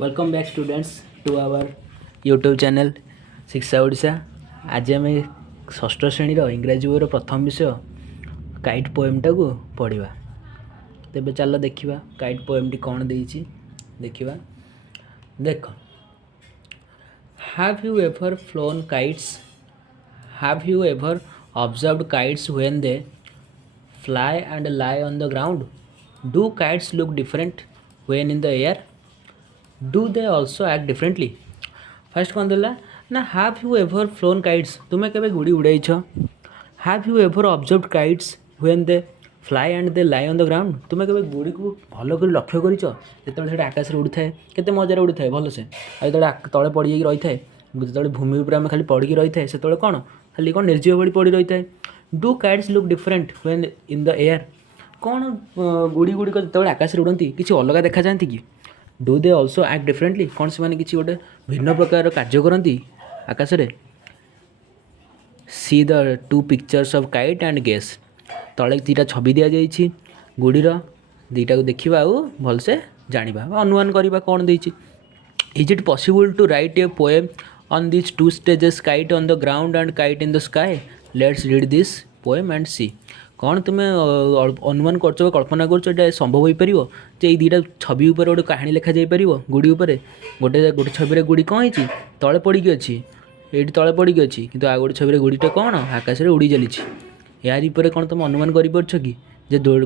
Welcome back students to our YouTube channel Shiksha Odisha. आज आम षष्ठ श्रेणी इंग्राजी बहीर प्रथम विषय काइट पोएमटा को पढ़ा। तेबे चल देखा काइट पोएमटी कौन देछि देखिबा। देख, have you ever flown kites, have you ever observed kites when they fly and lie on the ground? Do kites look different when in the air? Do they also act differently? First कौन देला ना have you ever flown kites, तुम्हें केबे गुड़ी उड़ाइछ? Have you ever observed kites when they fly and they lie on the ground, तुम्हें केबे गुड़ी को भल कर लक्ष्य करिछ जेतेबेले सेटा आकाश रे उड़ी थाए केते मजार उड़ी थाए भल से, आ जेतेबेले तळे पड़ी जाई रही थाए, जेतेबेले भूमि ऊपर आमे खाली पड़ी रही थाए सेतेबेले कोन खाली कोन निर्जीव भली पड़ी रही थाए। Do kites look different when in the air, कौन गुड़ी गुड़ी को जेतेबेले आकाश रे उड़ंती किछि अलग देखा जांती कि? Do they also act differently, कौन से माने किसी गोटे भिन्न प्रकार कार्य करती आकाश रे? See the two pictures of kite and guess, तले दुटा छवि दि जाइए गुड़ीर, दुटा को देखा आउ भलसे जाना अनुमान करवा कौन देछि। Is it possible to write a poem on this two stages, kite on the ground and kite in the sky? Let's read this poem and see. कौन तुम्हें अनुमान कर कल्पना कर संभव हो पार जे दुटा छवि उपर गोटे कहानी लिखा जापर गुड़ी उपर? गोटे गोटे छवि गोड़ी कौन होती तले पड़ी अच्छी, ये तले पड़ी अच्छी, किंतु आ गोटे छवि गुड़ीटा कौन आकाश में उड़ी चली। यार पर कौन तुम अनुमान कर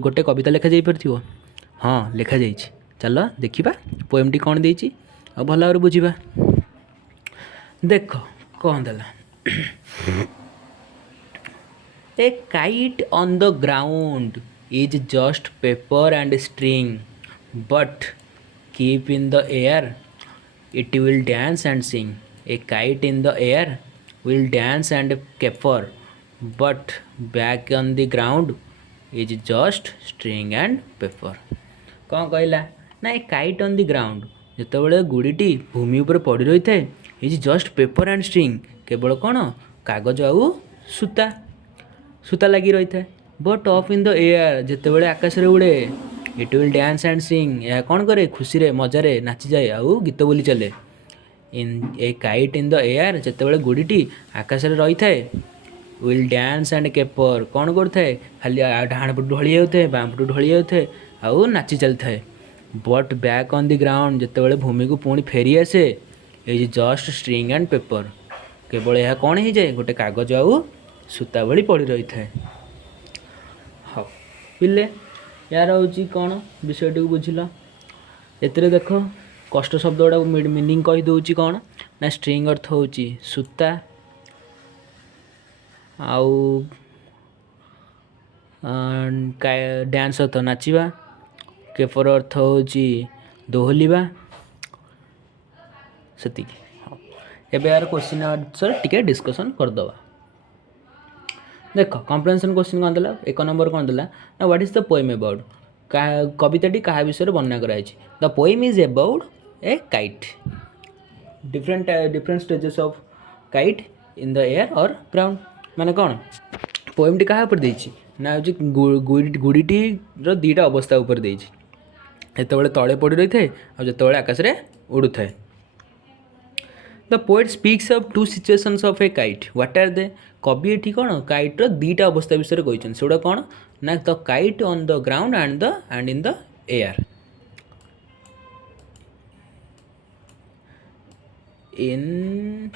गोटे कविता लिखा जापर? हाँ लिखा जा। चल देखा पोएमटी कौन देछि आ भल भाव बुझा। देख कौन देला A kite on the ground is just paper and string, but keep in the air, it will dance and sing. A kite in the air will dance and caper, but back on the ground is just string and paper. कौन कहला ना a kite on the ground, जितेबाला गुड़ीटी भूमि उपर पड़ी रही है, is just paper and string, केवल कौन कागज आउ सूता सूता लगी रही है। But up in the air, जितेबाला आकाश रे उड़े, it will dance and sing, यह कौन करे खुशी रे मजारे नाची जाए आउ गीत बोली चले। In a kite in the air, जितेबाला गुड़ीटी आकाश रे रही है, विल डांस एंड केपर, कौन करते खाली डाण पटू ढली जाए बाँ पटू ढली जाए आउ नाची चली थाए। But back on the ground, जितेबाला भूमि को पुणी फेरी आसे, is just string and paper, केवल यह कौन हो जाए गोटे कागज आउ सूता भली पड़ी रही है। हाँ पिले यार हूँ कौन विषयटी को बुझिल? एतिर देख कष्ट शब्द गुड़ा मीनिंग कहीदे कौन ना स्ट्रिंग अर्थ हूँ सूता, आउ डांस अर्थ नाचिबा, केपर अर्थ हूँ दोहलिबा सेति। हाँ एबे यार क्वेश्चन आंसर टिके डिस्कशन करदबा। देख कम्प्रेहेंशन क्वेश्चन कौन देला, एक नंबर कौन देला ना what is the poem about, कविताटी क्या विषय वर्णना कराई? The poem is about a kite, different stages of kite in the air और ग्राउंड। माने कौन पोएमटी क्या देछि ना गुड़ीटी दुईटा अवस्था उपर देछि, जितेबाला तले पड़ी रही है और जितेबाला आकाश रे उड़ू थाए। The poet speaks of two situations of a kite, what are they? कवि एठी कौन काइट्र दुईटा अवस्था विषय कहते सेटा कौन ना the kite on the ground and in the air. In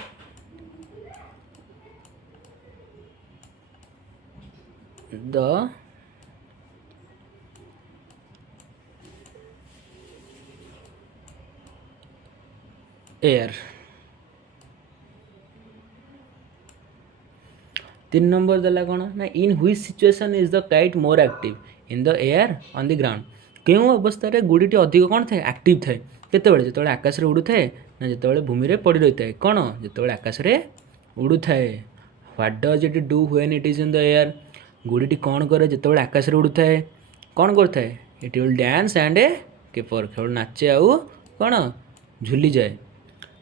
the air. 3 number देला कौन ना in which situation is the kite more active, in the air on the ground, क्यों अवस्था रे गुड़ीटी अधिक कौन थाए एक्टिव थाए? केतेबेले जितेबाला आकाश रे उड़ू थाए ना जितेबाला भूमि रे पड़ी रही थाए? कौन जितेबाला आकाश रे उड़ू थाए। What does it do when it is in the air, गुड़ीटी कौन करे जितेबाला आकाश रे उड़ू थाए? कौन करथाए? It will dance and caper, केवल नाचे आउ कौन झुली जाए।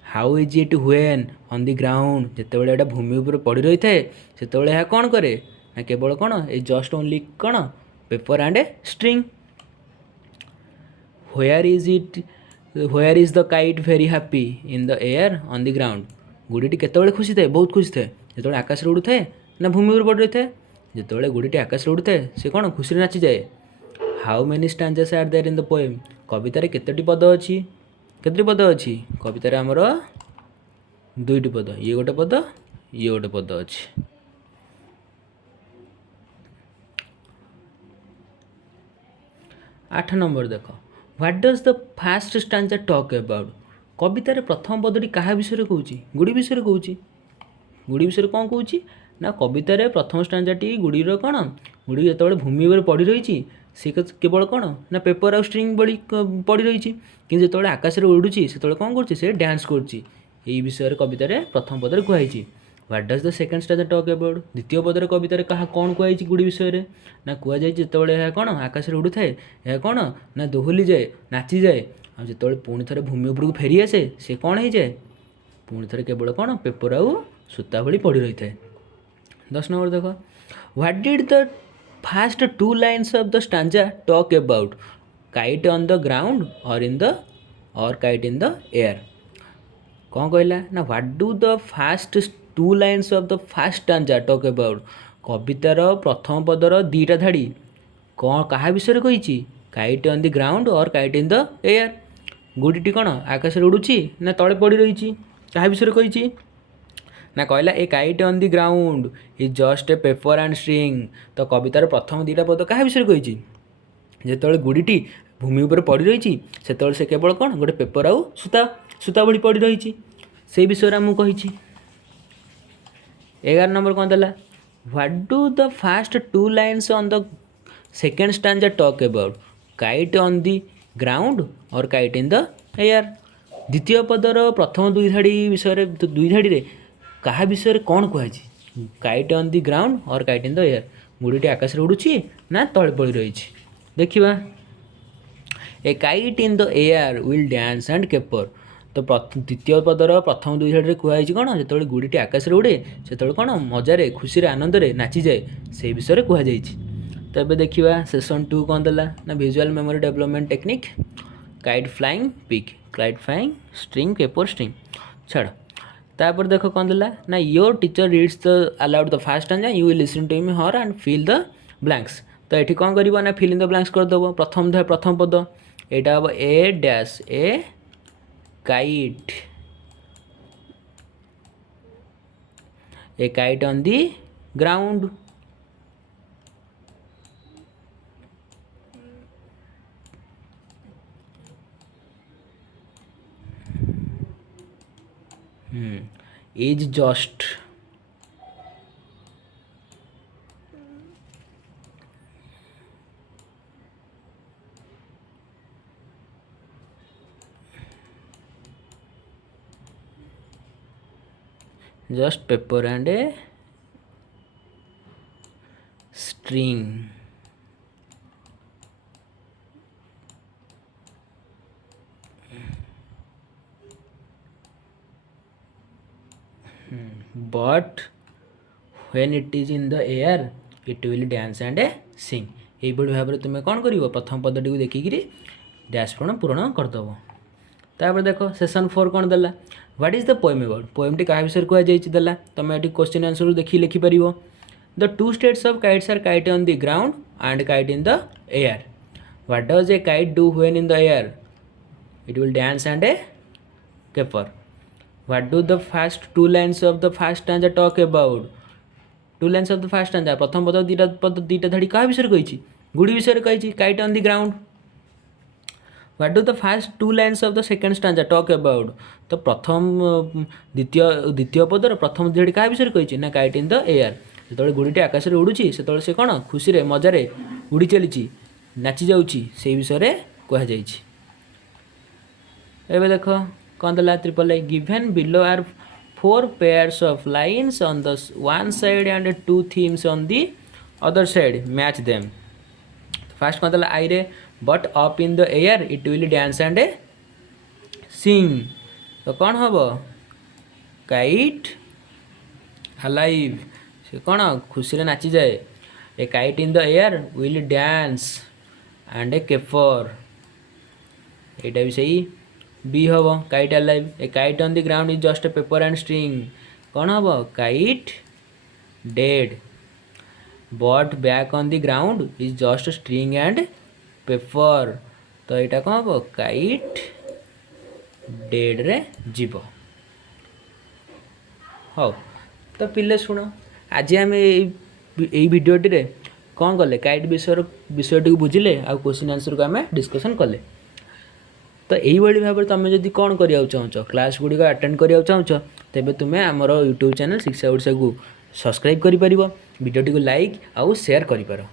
How is it when on the ground, जितेबाला एटा भूमि उपर पड़ी रही थाए सेतेबाला यह कौन करे ना केवल कौन ए जस्ट ओनली कौन paper and string. Where is it Where is the kite very happy? In the air, on the ground. गुड़ीटी केतବେଳେ खुशी थाए बहुत खुशी थाए ଯେତେବେଳେ ଆକାଶରେ ଉଡ଼ୁଥାଏ ନା ଭୂମି ଉପରେ ପଡ଼ି ରହିଥାଏ ଯେତେବେଳେ ଗୁଡ଼ିଟି ଆକାଶରେ ଉଡ଼ୁଥାଏ ସେ କ'ଣ ଖୁସିରେ ନାଚିଯାଏ how many stanzas are there in the poem କବିତାରେ କେତୋଟି ପଦ ଅଛି କେତୋଟି ପଦ ଅଛି କବିତାରେ ଆମର ଦୁଇଟି ପଦ ଇଏ ଗୋଟେ ପଦ ଇଏ ଗୋଟେ ପଦ ଅଛି 8 नंबर देख what does the first stanza talk about कवितार प्रथम पदटी क्या विषय कहूँ गुड़ी विषय कहूँ गुड़ी विषय कौन कहूँ ना कवितार प्रथम स्टांजाटी गुड़ीर कौन गुड़ी जो भूमि पर पड़ी रही सी केवल कौन ना पेपर आउ स्ट्रिंग बड़ी पड़ी रही कि जो आकाश में उड़ूची से कौन कर डांस कर विषय कवितार प्रथम पदर कहुई what does the second stanza talk about द्वितीय पदर कवितार क्या कौन कहुई गुड़ी विषय ना कहुई जो कौन आकाश में उड़ू थाए यह कौन ना दोहली जाए नाची जाए जो पुणी थे भूमि उपरको फेरी आसे से कौन हो जाए पुणी थे केवल कौन पेपर आउ सूता भली पड़ी रही है 10 नंबर देख what did the first 2 lines of the stanza talk about kite on the ground और काइट इन द एयर कौन कहला ना what do the first 2 lines of the first stanza talk about कवितार प्रथम पदर दीटा धाड़ी कौन क्या विषय कही काइट ऑन द ग्राउंड और काइट इन द एयर गुड़ीटी कौन आकाश उड़ूची ना तले पड़ी रही क्या विषय कही ना कहला ए kite on the ground is just a paper and string तो कवितार प्रथम दीटा पद क्या विषय कही जो गुड़ीटी भूमि पर पड़ी रही से केवल कौन गोटे पेपर आउ सूता सूता भली पड़ी रही से विषय मुझे 11 नंबर कौन देला what do the first 2 lines on the second stanza talk about kite on the ground और काइट इन द एयर द्वितीय पदर प्रथम दुई धाड़ी विषय दुई धाड़ी क्या विषय कौन कहुई काइट ऑन द ग्राउंड और काइट इन द एयर गुड़ीटी आकाश में उड़ूची ना तले पड़ी रही देखा ए kite in the air will dance and caper तो द्वितीय पदर प्रथम दुई धाड़ी कहुई कौन जो गुड़ीटी आकाश में उड़े से कौन मजारे खुशी आनंद नाची जाए से विषय कहुई तो ये देखा सेसन 2 कौन देला ना visual memory development technique kite flying pic kite flying string paper string छाड़ तापर देख कौन देला ना your teacher reads the aloud the first stanza you will listen to him her and fill the blanks तो ये कौन कर ना फिल इन द ब्लैंक्स करदेव प्रथम पद यहाँ हम a dash a kite a kite on the ground is just paper and a string but when it is in the air it will dance and sing ये भाव में तुम्हें कौन कर प्रथम पदटी को देखिकी डैश पूरण करदेव तापर देख सेसन 4 कौन देला what is the poem about पोएमटी क्या विषय कहुदेला तुम ये क्वेश्चन आंसर देखिए लिखिपर the 2 states of kites are kite on the ground and kite in the air what does a kite do when in the air it will dance and a caper What do the first 2 lines of the first stanza talk about? 2 lines of the first stanza प्रथम पद दीटा धाड़ी क्या विषय कही गुड़ी विषय कही kite on the ground what do the first 2 lines of the second stanza talk about तो प्रथम द्वितीय पदर प्रथम धाड़ी क्या विषय कही ना काइट इन द एयर जो गुड़ीटी आकाश में उड़ूची से कौन खुशी मजारे उड़ी चली नाची जाऊँगी से विषय कहुई एवं देख कौन देला triple A given below are 4 pairs of lines on the one side and 2 themes on the other side match them first कौन देला आई रे but up in the air it will dance and a sing तो कौन हम kite alive से कौन खुशी नाची जाए ए kite in the air will dance and a caper यहाँ भी सही बी हम kite alive A kite on the ground is just a paper and string कौन हम kite dead but back on the ground is just string and paper तो यहाँ कौन हम काइट डेड रे जीव हाँ तो पिले शुण आज आम यही भिडटी कौन कले काइट विषयटी को बुझिले आ क्वेश्चन आंसर को आम डिस्कसन कले तो यही भाव में तुम जब कौन करा चाहो क्लास गुड़िक अटेंड करा चाहो तेज तुम्हें आमर यूट्यूब चैनल शिक्षा ओडिशा को सब्सक्राइब कर भिडटी को लाइक आउ शेयर कर।